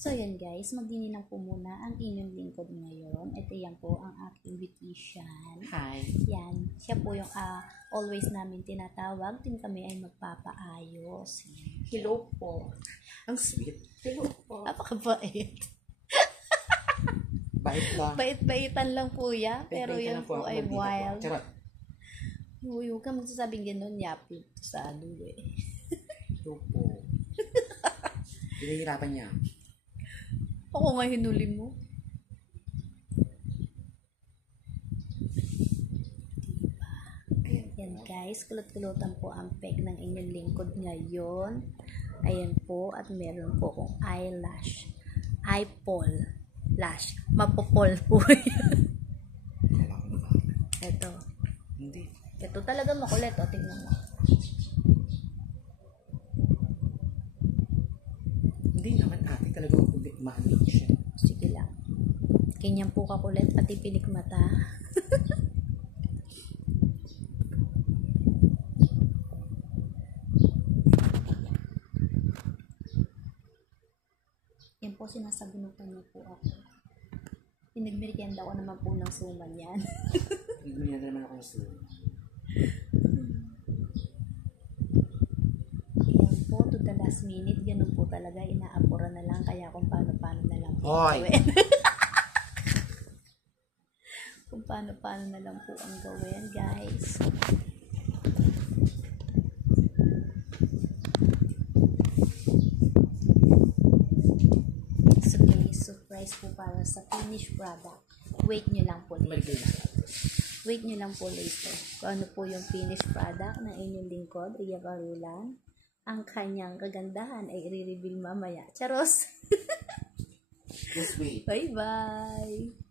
So, yan guys, magdininang po muna ang inyong lingkod ngayon. Ito yan po ang aking beautician. Hi. Yan, siya po yung always namin tinatawag. Tin kami ay magpapaayos. Hello po. Ang sweet. Hello po. Napakabait. Bait lang. Bait-baitan lang po yan. Pero yan po ay wild. Charot. Huwag ka magsasabing gano'n, yapit sa ano eh. Hello po. Pinahirapan niya. Ako nga hinuli mo. Yan guys, kulot-kulotan po ang peg ng inyong lingkod ngayon. Ayan po, at meron po akong eyelash. Eyeball lash. Mapopol po yan. Ito. Hindi. Ito talaga makulit. O, tingnan mo. Hindi naman ate talaga maano siya. Sige lang. Ganyan po kakulit, pati pilik mata. Yan po, sinasabunutan niyo po ako. Pinagmerienda ko naman po ng suman yan. Pinagmerienda naman ako ng suman. Yan po, to the last minute, ganun po talaga, inaapura na lang, kaya kung paano-paano na lang po Hoy! gawin. Kung paano-paano na lang po ang gawin, guys. So, guys, surprise po para sa finished product. Wait nyo lang po later. Wait nyo lang po later. Kung ano po yung finished product ng inyong lingkod, Ria Barulan. Ang kanyang kagandahan ay i-reveal mamaya. Charos! Just wait. Bye-bye!